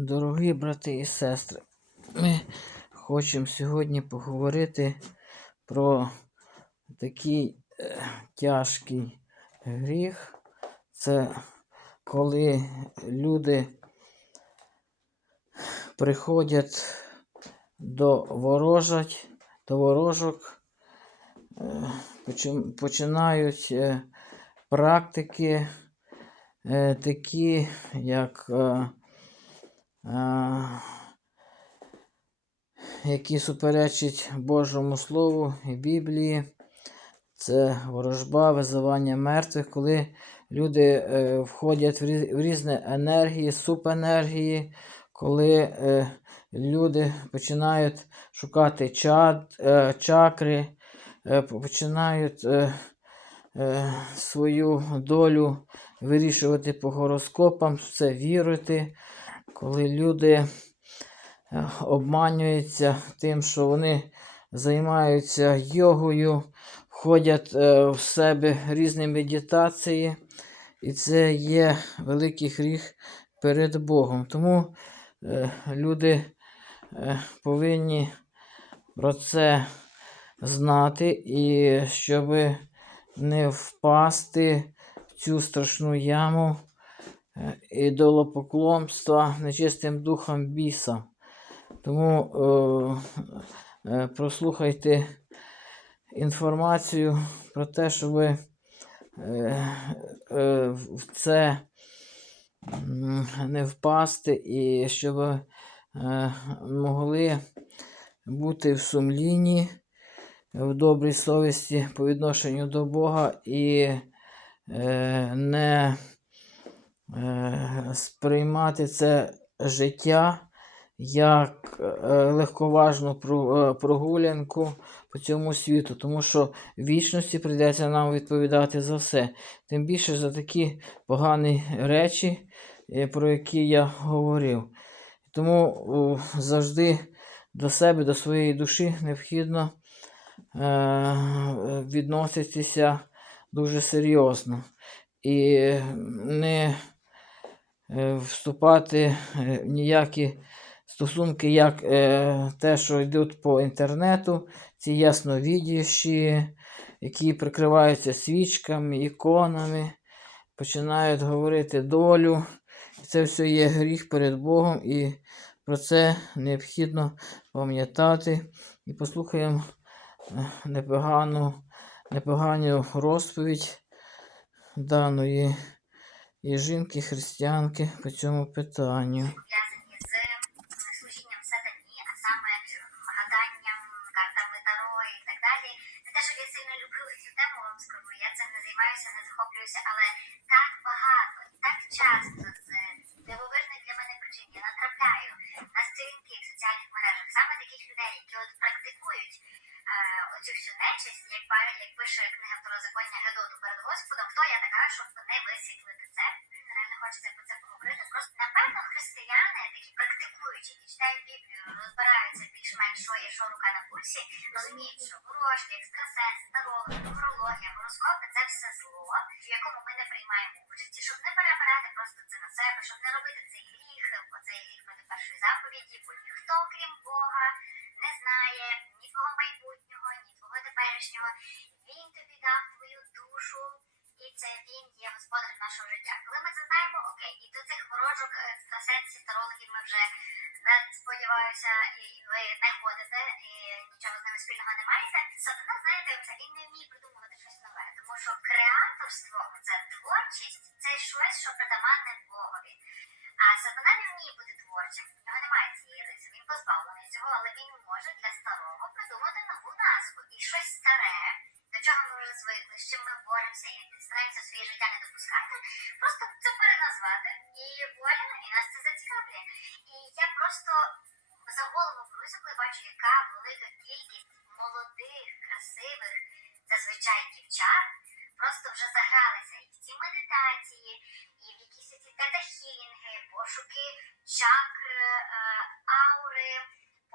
Дорогі брати і сестри, ми хочемо сьогодні поговорити про такий е, тяжкий гріх. Це коли люди приходять до ворожать, до ворожок, е, починають е, практики такі, як які суперечать Божому Слову і Біблії. Це ворожба, визивання мертвих, коли люди е, входять в, різ- в різні енергії, супенергії, коли е, люди починають шукати е, чакри, починають свою долю вирішувати по гороскопам, в це вірити, коли люди е, обманюються тим, що вони займаються йогою, входять е, в себе різні медитації, і це є великий гріх перед Богом. Тому е, люди повинні про це знати, і щоб не впасти в цю страшну яму ідолопоклонства нечистим духом біса. Тому е, е, прослухайте інформацію про те, щоб е, е, в це не впасти і щоб е, могли бути в сумлінні, в добрій совісті по відношенню до Бога і е, не е, сприймати це життя як е, легковажну е, прогулянку по цьому світу, тому що вічності прийдеться нам відповідати за все. Тим більше за такі погані речі, е, про які я говорив. Тому завжди до себе, до своєї душі необхідно е, відноситися дуже серйозно і не е, вступати е, в ніякі стосунки, як е, те, що йдуть по інтернету, ці ясновідящі, які прикриваються свічками, іконами, починають говорити долю. Це все є гріх перед Богом, і про це необхідно пам'ятати. І послухаємо е, непогану, непогану розповідь даної і жінки християнки по цьому питанню. Як, пише книга Второзаконня Гедоту перед Господом, хто я така, щоб не висвітлити це. Реально хочеться про це поговорити. Просто напевно християни, такі практикуючі, які читають Біблію, розбираються більш-менш, що є, що рука на пульсі, розуміють, що ворожки, екстрасенси, тарологи, нумерологія, гороскопи це все зло, в якому ми не приймаємо участі, щоб не перебирати просто це на себе, щоб не робити цей гріх, бо цей гріх проти першої заповіді, бо ніхто, крім Бога, не знає ні твого майбутнього, ні твого теперішнього. Він тобі дав твою душу, і це він є господарем нашого життя. Коли ми це знаємо, окей, і до цих ворожок, е, сенсі тарологів ми вже не сподіваюся, і це. І я просто за голову беруся, коли бачу, яка велика кількість молодих, красивих, зазвичай дівчат, просто вже загралися і в ці медитації, і в якісь ці тета-хілінги, пошуки чакр, е, аури,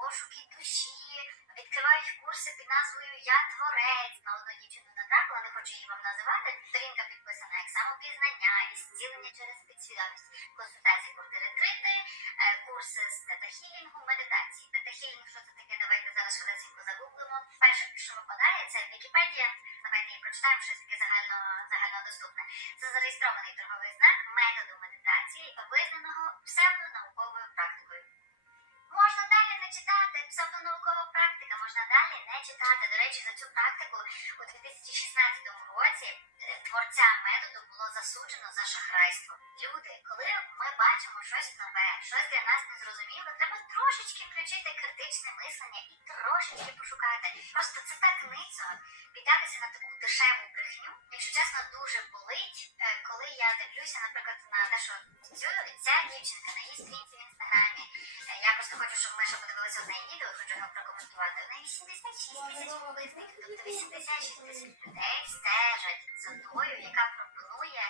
пошуки душі, відкривають курси під назвою Я Творець. На одну дівчину натрапила, не хочу її вам називати. Сторінка підписана як самопізнання і зцілення через підсвідомість, консультації курти, ретрити, е, курси з тетахілінгу, медитації. Тета-хілінг, що це таке? Давайте зараз швидко загуглимо. Перше, що випадає, це Вікіпедія. Давайте її прочитаємо, щось таке загально, загально доступне. Це зареєстрований торговий знак методу. Псевдонаукова практика, можна далі не читати. До речі, за цю практику у 2016 році е, творця методу було засуджено за шахрайство. Люди, коли ми бачимо щось нове, щось для нас незрозуміле, треба трошечки включити критичне мислення і трошечки пошукати. Просто це так ницо піддатися на таку дешеву брехню. Якщо чесно, дуже болить, е, коли я дивлюся, наприклад, на те, що цю ця дівчинка на її сторінці в інстаграмі. Е, Я просто хочу, щоб ми ще подивилися одне відео, хочу його прокоментувати. Неї 76 тисяч підписників, тобто 86 тисяч людей стежать за тою, яка пропонує е,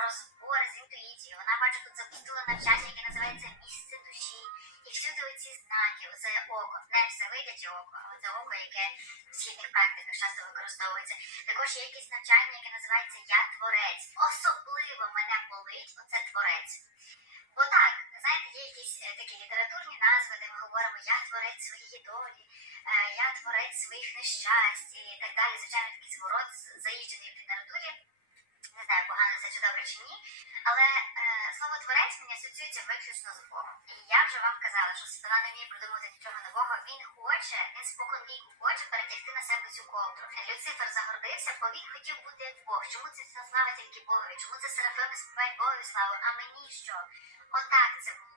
розбори з інтуїцією. Вона бачу тут запустила навчання, яке називається місце душі. І всюди оці знаки, оце око, не все видяче око, а оце око, яке в східних практиках часто використовується. Також є якесь навчання, яке називається Я творець. Особливо мене болить оце творець. Бо так, знаєте, є якісь е, такі літературні назви, де ми говоримо Я творець своєї долі, е, я творець своїх нещасть і так далі. Звичайно, такий зворот заїжджений в літературі. Не знаю, погано це чи добре чи ні. Але е, слово творець мені асоціюється виключно з Богом. І я вже вам казала, що сатана не вміє придумати нічого нового. Він хоче, він спокон віку хоче перетягти на себе цю ковдру. Люцифер загордився, бо він хотів бути як Бог. Чому це слава тільки Богові? Чому це серафими співають Богові славу? А мені що? Отак це було.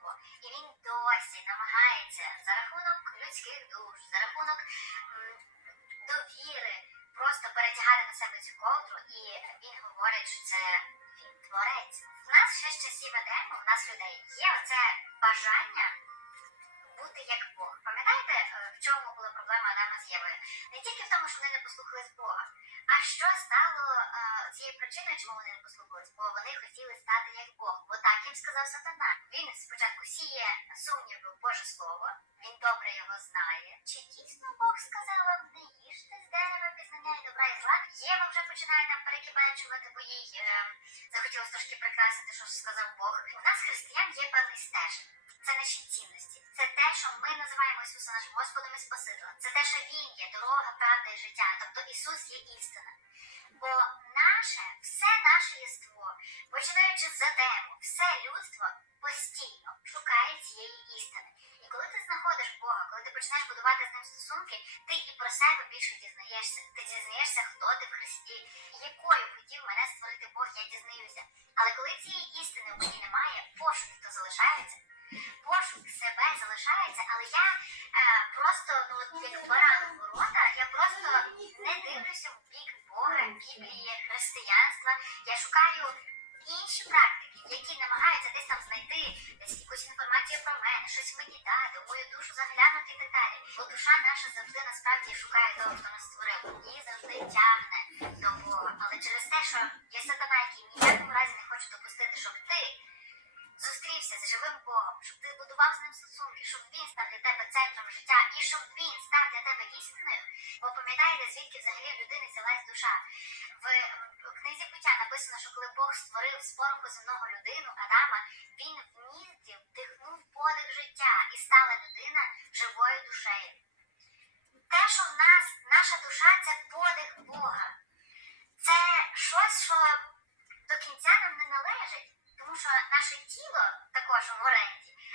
Чи дійсно Бог сказав вам не їжте з дерева пізнання і добра і зла? Єва вже починає там перекибачувати, бо їй е, захотілося трошки прикрасити, що сказав Бог. У нас християн є певний стежок. Це наші цінності. Це те, що ми називаємо Ісуса нашим Господом і Спасителем. Це те, що Він є дорога, правда і життя. Тобто Ісус є істина. Бо наше, все наше єство, починаючи з Адему, все людство постійно шукає цієї істини. Коли ти знаходиш Бога, коли ти починаєш будувати з ним стосунки, ти і про себе більше дізнаєшся. Ти дізнаєшся,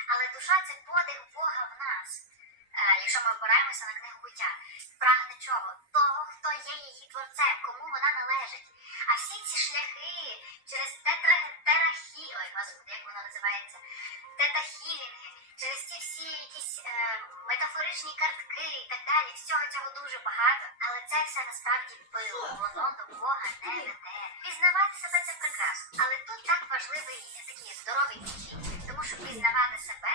але душа це подих Бога в нас. Е, якщо ми опираємося на книгу буття, прагне чого? Того, хто є її творцем, кому вона належить. А всі ці шляхи через терахі, ой, господи, як воно називається, тетахілінги, через ці всі якісь е, метафоричні картки і так далі, всього цього дуже багато, але це все насправді пило, воно до Бога не веде. Пізнавати себе це прекрасно, але тут так важливий такий здоровий підхід, тому що пізнавати себе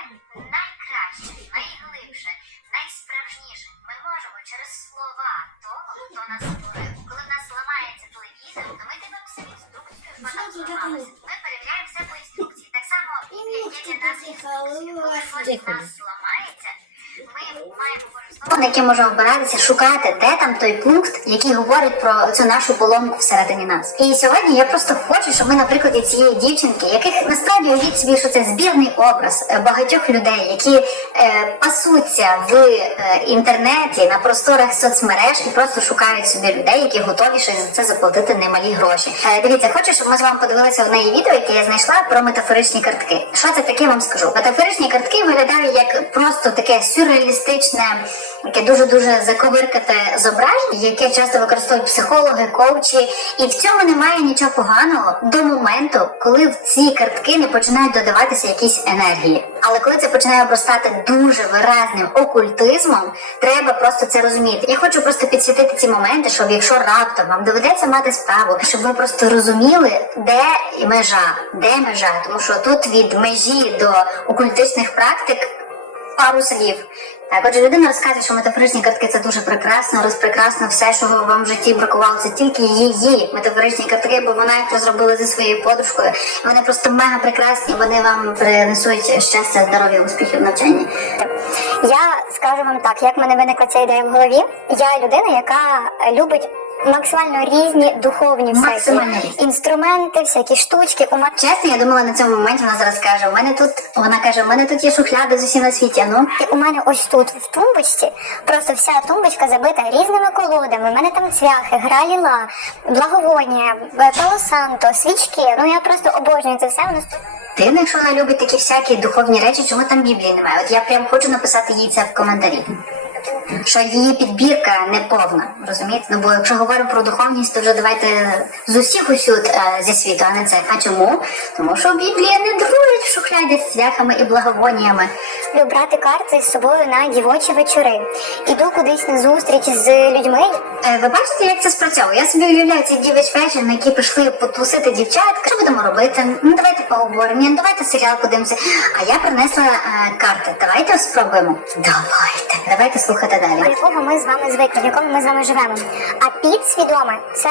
найкраще, найглибше, найсправжніше ми можемо через слова того, хто нас створив. Коли в нас ламається телевізор, то ми дивимося інструкцію, що зламалося. Ми перевіряємо все по інструкції. Так само як нас інструкцією. Коли нас на яке можемо опиратися, шукати, де там той пункт, який говорить про цю нашу поломку всередині нас. І сьогодні я просто хочу, щоб ми на прикладі цієї дівчинки, яких насправді уявіть собі, що це збірний образ е, багатьох людей, які пасуться в е, інтернеті на просторах соцмереж і просто шукають собі людей, які готові ще за це заплатити немалі гроші. Е, дивіться, хочу, щоб ми з вами подивилися одне її відео, яке я знайшла про метафоричні картки. Що це таке, вам скажу. Метафоричні картки виглядають як просто таке сюрреалістичне, яке дуже дуже заковиркате зображення, яке часто використовують психологи, коучі, і в цьому немає нічого поганого до моменту, коли в ці картки не починають додаватися якісь енергії. Але коли це починає обростати дуже виразним окультизмом, треба просто це розуміти. Я хочу просто підсвітити ці моменти, щоб якщо раптом вам доведеться мати справу, щоб ви просто розуміли, де межа, де межа, тому що тут від межі до окультичних практик пару слів. Так, отже, людина розказує, що метафоричні картки це дуже прекрасно, розпрекрасно все, що вам в житті бракувало, це тільки її метафоричні картки, бо вона їх розробила зі своєю подружкою. Вони просто мега прекрасні, вони вам принесуть щастя, здоров'я, успіхів в навчанні. Я скажу вам так, як в мене виникла ця ідея в голові. Я людина, яка любить максимально різні духовні всякі Максимально різні. інструменти, всякі штучки. У мене Чесно, я думала на цьому моменті, вона зараз каже, у мене тут, вона каже, у мене тут є шухляди з усім на світі. Ну, у мене ось тут в тумбочці просто вся тумбочка забита різними колодами. У мене там цвяхи, граліла, благовоння, палосанто, свічки. Ну я просто обожнюю це все. Воно Дивно, якщо вона любить такі всякі духовні речі, чому там Біблії немає? От я прям хочу написати їй це в коментарі. Що її підбірка не повна, розумієте? Ну бо якщо говоримо про духовність, то вже давайте з усіх усюд е, зі світу, а не це. А чому? Тому що Біблія не дружить в шухляді з цвяхами і благовоннями. люблю брати карти з собою на дівочі вечори. Іду кудись на зустріч з людьми. Е, ви бачите, як це спрацьовує? Я собі уявляю цей дівич вечір, на який прийшли потусити дівчатка. Що будемо робити? Ну давайте поговоримо. Ну, давайте серіал подивимося. А я принесла е, карти. Давайте спробуємо. Давайте. Давайте слухати до якого ми з вами звикли, в якому ми з вами живемо. А підсвідоме це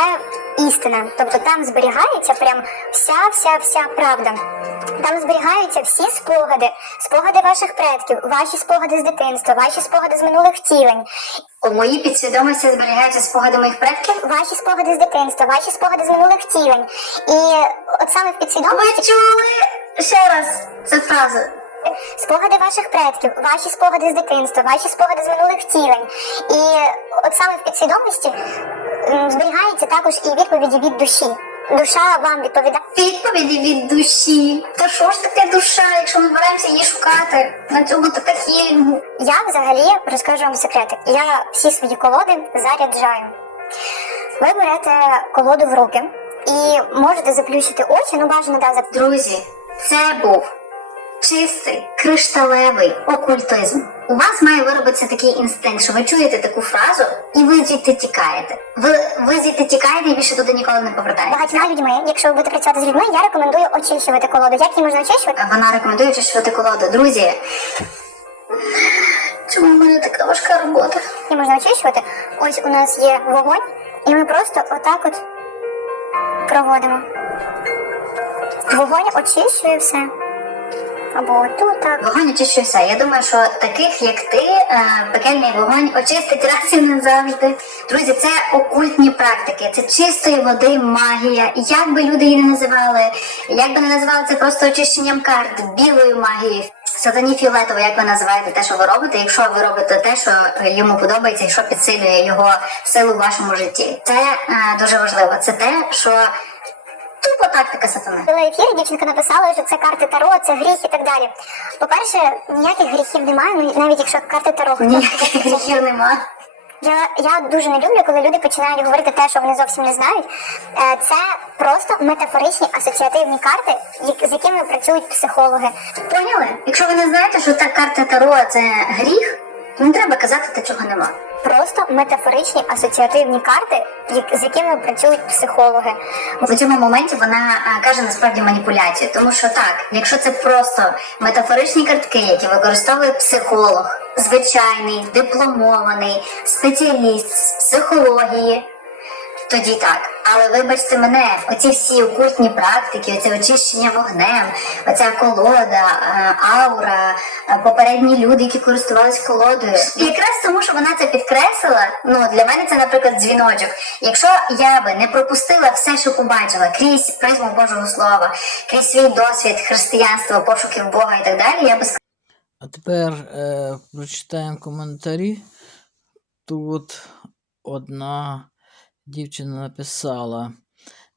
істина. Тобто там зберігається прям вся, вся, вся правда. Там зберігаються всі спогади, спогади ваших предків, ваші спогади з дитинства, ваші спогади з минулих втілень, У моїй підсвідомості зберігаються спогади моїх предків. ваші спогади з дитинства, ваші спогади з минулих втілень. І от саме в Ви чули ще раз цю фразу? Спогади ваших предків, ваші спогади з дитинства, ваші спогади з минулих втілень. І от саме в підсвідомості зберігається також і відповіді від душі. Душа вам відповідає. Відповіді від душі. Та що ж таке душа, якщо ми збираємося її шукати? На цьому така фільму. Я взагалі розкажу вам секрети. Я всі свої колоди заряджаю. Ви берете колоду в руки і можете заплющити очі, ну бажано да, зап- Друзі, це був чистий кришталевий окультизм. У вас має виробитися такий інстинкт, що ви чуєте таку фразу, і ви звідти тікаєте. Ви, ви звідти тікаєте і більше туди ніколи не повертаєтесь. багатьма людьми. Якщо ви будете працювати з людьми, я рекомендую очищувати колоду. Як її можна очищувати? Вона рекомендує очищувати колоду. Друзі. Чому в мене така важка робота? Її можна очищувати. Ось у нас є вогонь, і ми просто отак от проводимо. Вогонь очищує все. Або тут так. Вогонь очищує. Я думаю, що таких, як ти, е, пекельний вогонь очистить раз і назавжди. Друзі, це окультні практики, це чистої води магія. Як би люди її не називали, як би не називали це просто очищенням карт, білою магією. Сатані фіолетово, як ви називаєте те, що ви робите, якщо ви робите те, що йому подобається, і що підсилює його силу в вашому житті. Це е, дуже важливо. Це те, що тупо тактика сатани. Була ефір, дівчинка написала, що це карти Таро, це гріх і так далі. По-перше, ніяких гріхів немає, ну, навіть якщо карти Таро. Ніяких гріхів нема. Я, я дуже не люблю, коли люди починають говорити те, що вони зовсім не знають. Е, Це просто метафоричні асоціативні карти, з якими працюють психологи. Поняли? Якщо ви не знаєте, що та карта Таро це гріх, не треба казати те, чого нема. Просто метафоричні асоціативні карти, з якими працюють психологи. В цьому моменті вона каже насправді маніпуляцію, тому що так, якщо це просто метафоричні картки, які використовує психолог, звичайний, дипломований спеціаліст з психології, тоді так. Але вибачте мене, оці всі окультні практики, оце очищення вогнем, оця колода, е, аура, е, попередні люди, які користувалися колодою. І якраз тому, що вона це підкреслила, ну для мене це, наприклад, дзвіночок. Якщо я би не пропустила все, що побачила крізь призму Божого Слова, крізь свій досвід християнства, пошуків Бога і так далі, я би А тепер е, прочитаємо коментарі. Тут одна дівчина написала: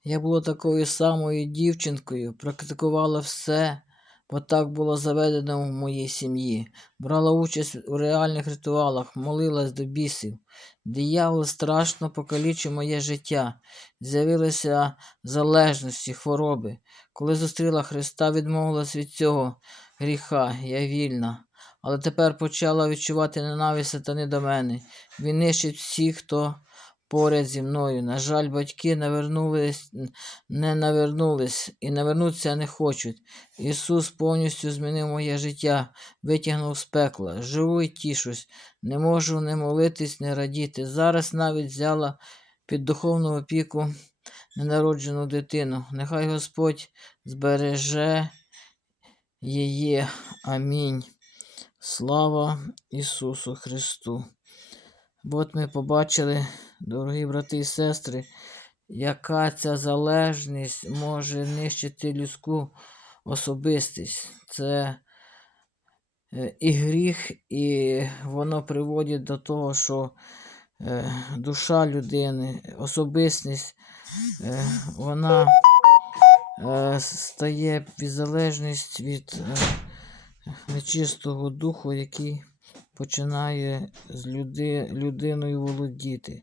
Я була такою самою дівчинкою, практикувала все, бо так було заведено в моїй сім'ї. Брала участь у реальних ритуалах, молилась до бісів. Диявол страшно покалічив моє життя. З'явилися залежності, хвороби. Коли зустріла Христа, відмовилась від цього гріха, я вільна. Але тепер почала відчувати ненависть сатани до мене. Він нищить всіх, хто поряд зі мною. На жаль, батьки навернулись, не навернулись і навернутися не хочуть. Ісус повністю змінив моє життя, витягнув з пекла. Живу і тішусь, не можу не молитись, не радіти. Зараз навіть взяла під духовну опіку ненароджену дитину. Нехай Господь збереже її. Амінь. Слава Ісусу Христу. От ми побачили, дорогі брати і сестри, яка ця залежність може нищити людську особистість. Це е, і гріх, і воно приводить до того, що е, душа людини, особистість, е, вона стає від залежність від нечистого духу, який починає з люди, людиною володіти.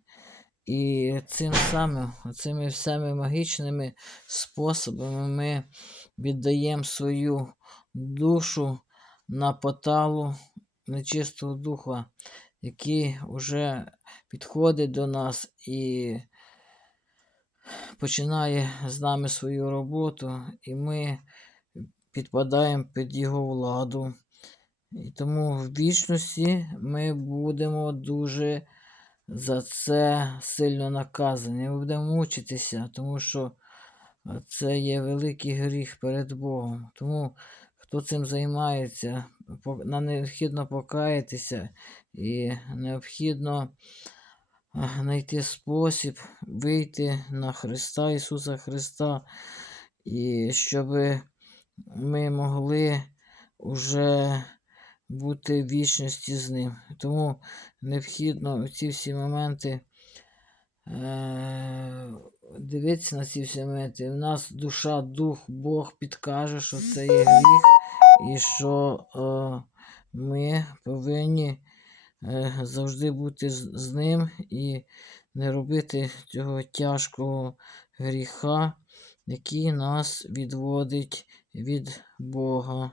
І цим самим, цими всіми магічними способами ми віддаємо свою душу на поталу нечистого духа, який вже підходить до нас і починає з нами свою роботу, і ми підпадаємо під його владу. І тому в вічності ми будемо дуже за це сильно наказані. Ми будемо мучитися, тому що це є великий гріх перед Богом. Тому хто цим займається, нам необхідно покаятися і необхідно знайти спосіб вийти на Христа Ісуса Христа, і щоб ми могли уже бути в вічності з ним. Тому необхідно ці всі моменти е- дивитися на ці всі моменти. У нас душа, дух, Бог підкаже, що це є гріх, і що е- ми повинні е- завжди бути з, з ним і не робити цього тяжкого гріха, який нас відводить від Бога.